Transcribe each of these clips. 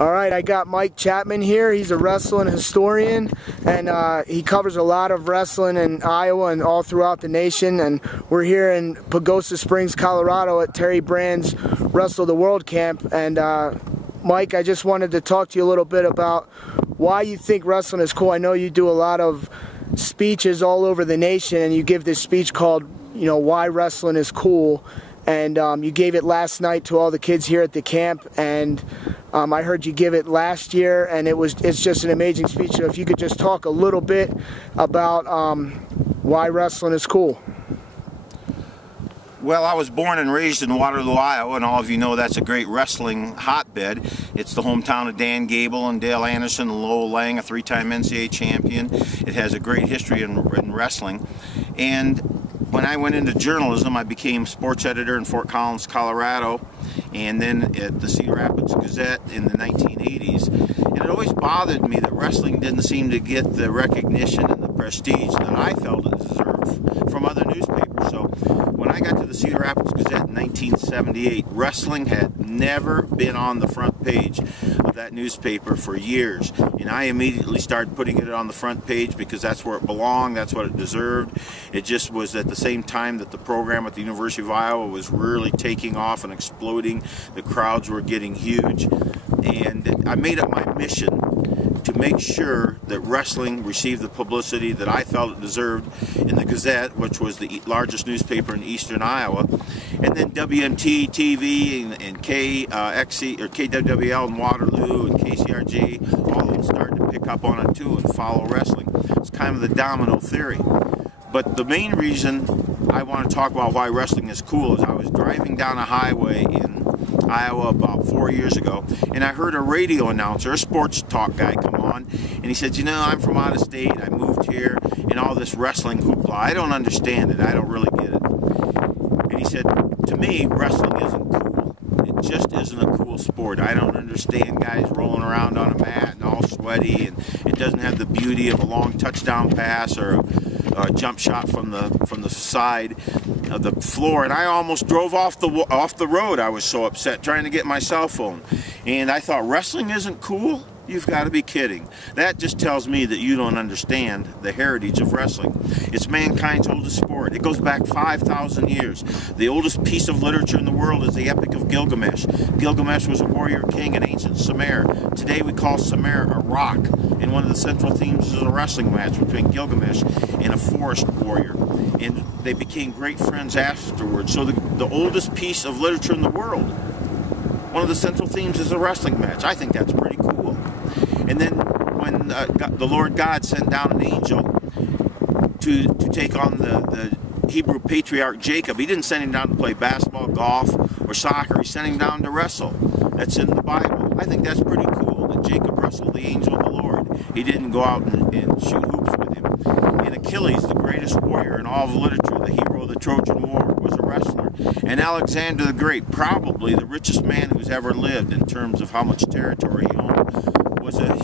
All right, I got Mike Chapman here. He's a wrestling historian, and he covers a lot of wrestling in Iowa and all throughout the nation. And we're here in Pagosa Springs, Colorado at Terry Brand's Wrestle the World Camp. And Mike, I just wanted to talk to you a little bit about why you think wrestling is cool. I know you do a lot of speeches all over the nation, and you give this speech called, Why Wrestling is Cool. And you gave it last night to all the kids here at the camp, and I heard you give it last year, and it's just an amazing speech. So if you could just talk a little bit about why wrestling is cool. Well, I was born and raised in Waterloo, Iowa, and all of you know that's a great wrestling hotbed. It's the hometown of Dan Gable and Dale Anderson and Lowell Lang, a three-time NCAA champion. It has a great history in wrestling. And when I went into journalism, I became sports editor in Fort Collins, Colorado, and then at the Cedar Rapids Gazette in the 1980s. And it always bothered me that wrestling didn't seem to get the recognition and the prestige that I felt it deserved from other newspapers. So when I got to the Cedar Rapids Gazette in 1978, wrestling had never been on the front page of that newspaper for years. And I immediately started putting it on the front page because that's where it belonged, that's what it deserved. It just was at the same time that the program at the University of Iowa was really taking off and exploding. The crowds were getting huge. And I made it my mission to make sure that wrestling received the publicity that I felt it deserved in the Gazette, which was the largest newspaper in eastern Iowa. And then WMT TV and KWWL in Waterloo and KCRG, all of them started to pick up on it too and follow wrestling. It's kind of the domino theory. But the main reason I want to talk about why wrestling is cool is I was driving down a highway in Iowa about 4 years ago, and I heard a radio announcer, a sports talk guy, come on, and he said, I'm from out of state, I moved here, and all this wrestling hoopla, I don't understand it, I don't really get it. And he said, to me, wrestling isn't cool. It just isn't a cool sport. I don't understand guys rolling around on a mat and all sweaty, and it doesn't have the beauty of a long touchdown pass or a jump shot from the side of the floor, and I almost drove off the road. I was so upset trying to get my cell phone, and I thought, wrestling isn't cool? You've got to be kidding. That just tells me that you don't understand the heritage of wrestling. It's mankind's oldest sport. It goes back 5,000 years. The oldest piece of literature in the world is the Epic of Gilgamesh. Gilgamesh was a warrior king in ancient Sumer. Today we call Sumer a rock, and one of the central themes is a wrestling match between Gilgamesh and a forest warrior. And they became great friends afterwards. So the oldest piece of literature in the world, one of the central themes is a wrestling match. I think that's pretty cool. And then when the Lord God sent down an angel to take on the Hebrew patriarch Jacob, he didn't send him down to play basketball, golf, or soccer. He sent him down to wrestle. That's in the Bible. I think that's pretty cool that Jacob wrestled the angel of the Lord. He didn't go out and shoot hoops with him. And Achilles, the greatest warrior in all of literature, the hero of the Trojan War, was a wrestler. And Alexander the Great, probably the richest man who's ever lived in terms of how much territory he owned, was a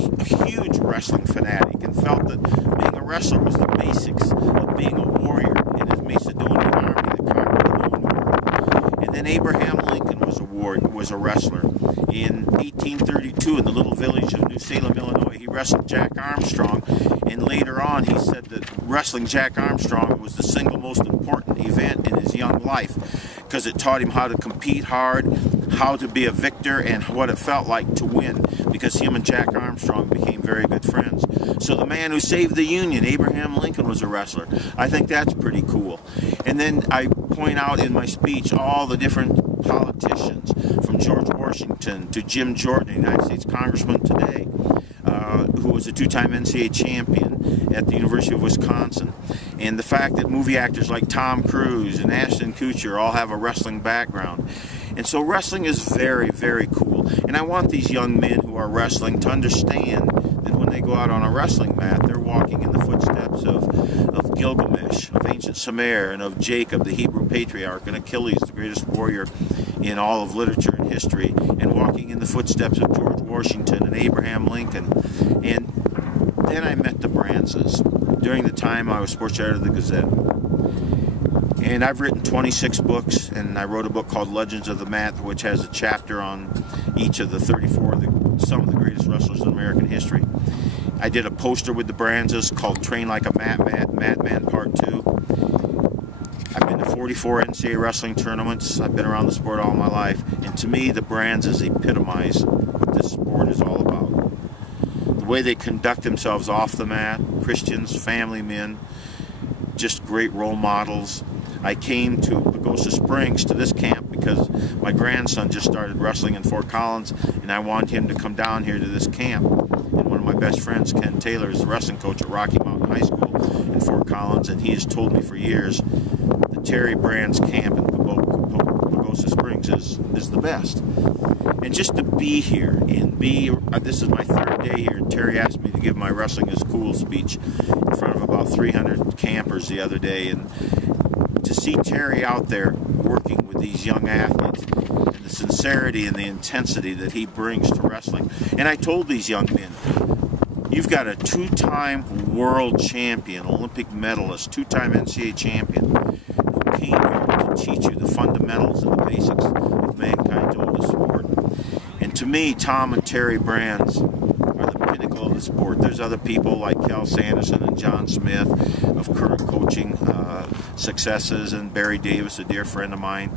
huge wrestling fanatic and felt that being a wrestler was the basics of being a warrior in his Macedonian army that conquered the known world. And then Abraham Lincoln was a wrestler. In 1832, in the little village of New Salem, Illinois, he wrestled Jack Armstrong, and later on he said that wrestling Jack Armstrong was the single most important event in his young life because it taught him how to compete hard, how to be a victor, and what it felt like to win, because him and Jack Armstrong became very good friends. So the man who saved the Union, Abraham Lincoln, was a wrestler. I think that's pretty cool. And then I point out in my speech all the different politicians, from George Washington to Jim Jordan, the United States Congressman today, who was a two-time NCAA champion at the University of Wisconsin. And the fact that movie actors like Tom Cruise and Ashton Kutcher all have a wrestling background. And so wrestling is very, very cool. And I want these young men who are wrestling to understand that when they go out on a wrestling mat, they're walking in the footsteps of Gilgamesh, of ancient Sumer, and of Jacob, the Hebrew patriarch, and Achilles, the greatest warrior in all of literature and history, and walking in the footsteps of George Washington and Abraham Lincoln. And then I met the Branses during the time I was sports editor of the Gazette. And I've written 26 books, and I wrote a book called Legends of the Mat, which has a chapter on each of the 34 of the some of the greatest wrestlers in American history. I did a poster with the Brands called Train Like a Madman Part 2. I've been to 44 NCAA wrestling tournaments. I've been around the sport all my life. And to me, the Brands epitomize what this sport is all about. The way they conduct themselves off the mat, Christians, family men, just great role models. I came to Pagosa Springs to this camp because my grandson just started wrestling in Fort Collins, and I wanted him to come down here to this camp. And one of my best friends, Ken Taylor, is the wrestling coach at Rocky Mountain High School in Fort Collins, and he has told me for years the Terry Brands camp in Pagosa Springs is the best. And just to be here and this is my third day here, and Terry asked me to give my Wrestling is Cool speech in front of about 300 campers the other day, and to see Terry out there working with these young athletes and the sincerity and the intensity that he brings to wrestling. And I told these young men, you've got a two-time world champion, Olympic medalist, two-time NCAA champion who came here to teach you the fundamentals and the basics of mankind's oldest sport. And to me, Tom and Terry Brands are the pinnacle of the sport. There's other people like Cal Sanderson and John Smith of current coaching successes, and Barry Davis, a dear friend of mine.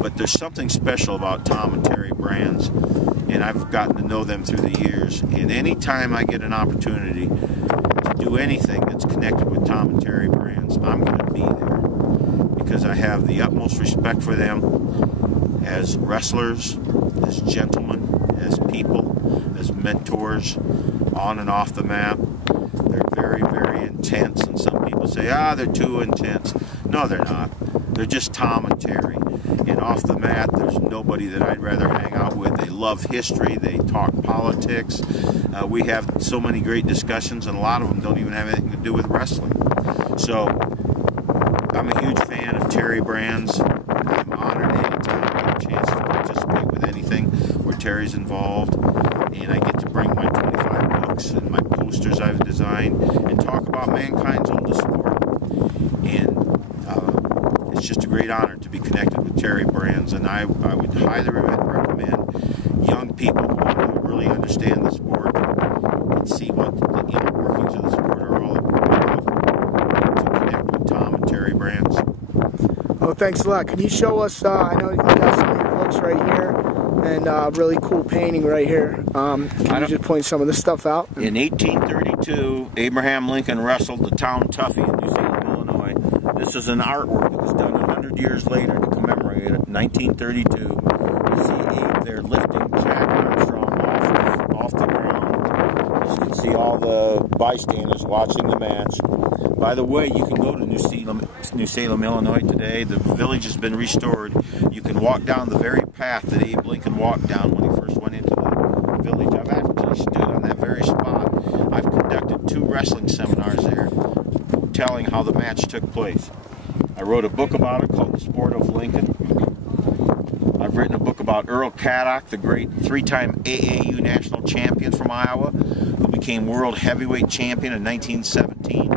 But there's something special about Tom and Terry Brands, and I've gotten to know them through the years. And anytime I get an opportunity to do anything that's connected with Tom and Terry Brands, I'm going to be there because I have the utmost respect for them as wrestlers, as gentlemen, as people, as mentors, on and off the mat. They're very, very intense, and some people say, they're too intense. No, they're not. They're just Tom and Terry. And off the mat, there's nobody that I'd rather hang out with. They love history. They talk politics. We have so many great discussions, and a lot of them don't even have anything to do with wrestling. So I'm a huge fan of Terry Brands. I'm honored anytime I get a chance to participate with anything where Terry's involved. And I get to bring my 25 books and my posters I've designed and talk about mankind's oldest sport. And it's just a great honor to be connected with Terry Brands, and I would highly recommend young people who want to really understand the sport and see what the inner workings of the sport are all about to connect with Tom and Terry Brands. Oh, thanks a lot. Can you show us, I know you got some of your books right here, and really cool painting right here. Can you just point some of this stuff out? In 1832, Abraham Lincoln wrestled the town toughie in New Salem, Illinois. This is an artwork that was done 100 years later to commemorate it, 1932. You see Abe there lifting Jack Armstrong off the ground. You can see all the bystanders watching the match. By the way, you can go to New Salem, Illinois today. The village has been restored. You can walk down the very path that Abe Lincoln walked down when he first went into the village. I've actually stood on that very spot. I've conducted 2 wrestling seminars there telling how the match took place. I wrote a book about it called The Sport of Lincoln. I've written a book about Earl Caddock, the great 3-time AAU national champion from Iowa, who became world heavyweight champion in 1917,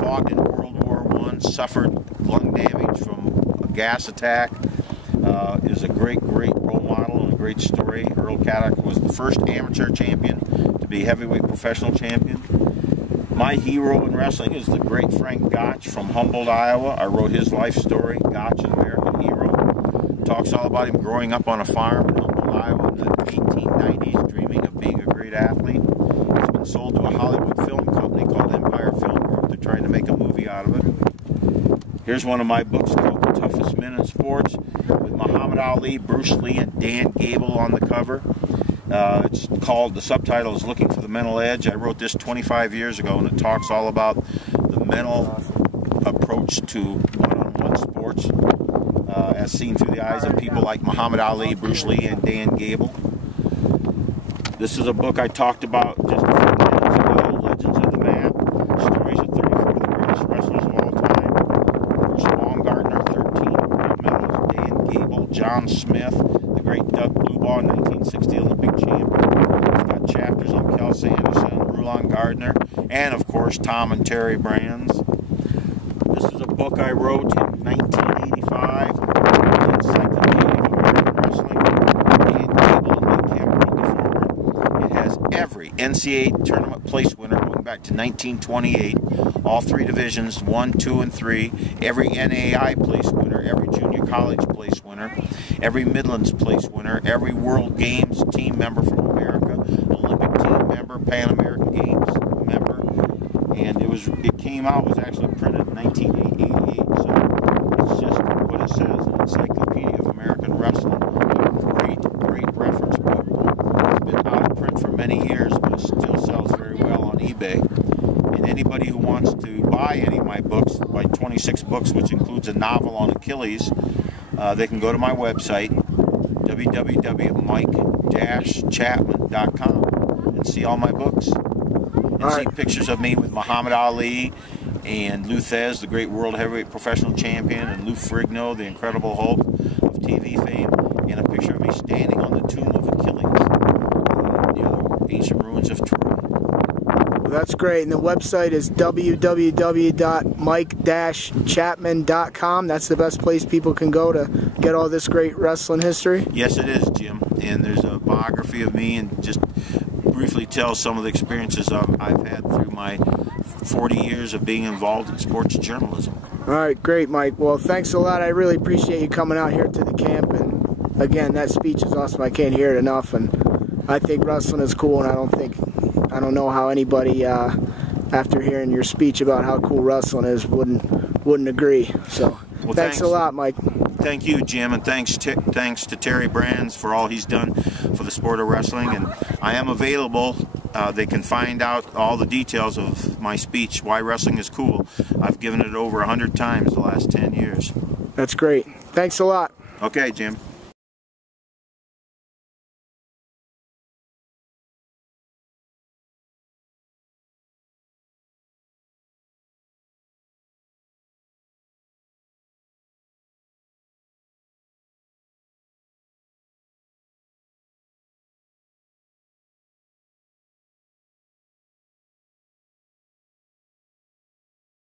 fought in World War I, suffered lung damage from a gas attack, is a great role model and a great story. Earl Caddock was the first amateur champion to be heavyweight professional champion. My hero in wrestling is the great Frank Gotch from Humboldt, Iowa. I wrote his life story, Gotch, an American Hero. Talks all about him growing up on a farm in Humboldt, Iowa in the 1890s, dreaming of being a great athlete. It's been sold to a Hollywood film company called Empire Film Group. They're trying to make a movie out of it. Here's one of my books called The Toughest Men in Sports, with Muhammad Ali, Bruce Lee, and Dan Gable on the cover. It's called, the subtitle is Looking for the Mental Edge. I wrote this 25 years ago, and it talks all about the mental approach to one-on-one sports as seen through the eyes of people like Muhammad Ali, Bruce Lee, and Dan Gable. This is a book I talked about just a few minutes ago, Legends of the Mat, stories of 34 of the greatest wrestlers of all time. Bruce Baumgartner, 13 gold medals, Dan Gable, John Smith, the great Doug Bluebaugh, 1960 Olympic champion. It's got chapters on Cal Sanderson, Rulon Gardner, and of course Tom and Terry Brands. This is a book I wrote in 1985, the Encyclopedia of American Wrestling. Dan Gable and Mike Chapman wrote the foreword, NCAA tournament place winner going back to 1928. All 3 divisions, 1, 2, and 3. Every NAI place winner, every junior college place winner, every Midlands place winner, every World Games team member from America, Olympic team member, Pan American Games member, and it came out, was actually printed in 1988, so it's just what it says, an Encyclopedia of American Wrestling. Great reference book. It's been out of print for many years, but it still sells very well on eBay. And anybody who wants to buy any of my books, my 26 books, which includes a novel on Achilles, they can go to my website, www.mike-chapman.com, and see all my books. And see pictures of me with Muhammad Ali and Lou Thez, the great world heavyweight professional champion, and Lou Ferrigno, the Incredible Hulk of TV fame, and a picture of me standing on the tomb of Achilles, the other ancient ruins of Troy. Well, that's great. And the website is www.mike-chapman.com. That's the best place people can go to get all this great wrestling history? Yes, it is, Jim. And there's a biography of me, and just briefly tell some of the experiences I've had through my 40 years of being involved in sports journalism. All right, great, Mike. Well, thanks a lot. I really appreciate you coming out here to the camp. And again, that speech is awesome. I can't hear it enough. And I think wrestling is cool, and I don't know how anybody, after hearing your speech about how cool wrestling is, wouldn't agree. So, well, thanks a lot, Mike. Thank you, Jim, and thanks to Terry Brands for all he's done for the sport of wrestling. And I am available. They can find out all the details of my speech, Why Wrestling is Cool. I've given it over 100 times the last 10 years. That's great. Thanks a lot. Okay, Jim.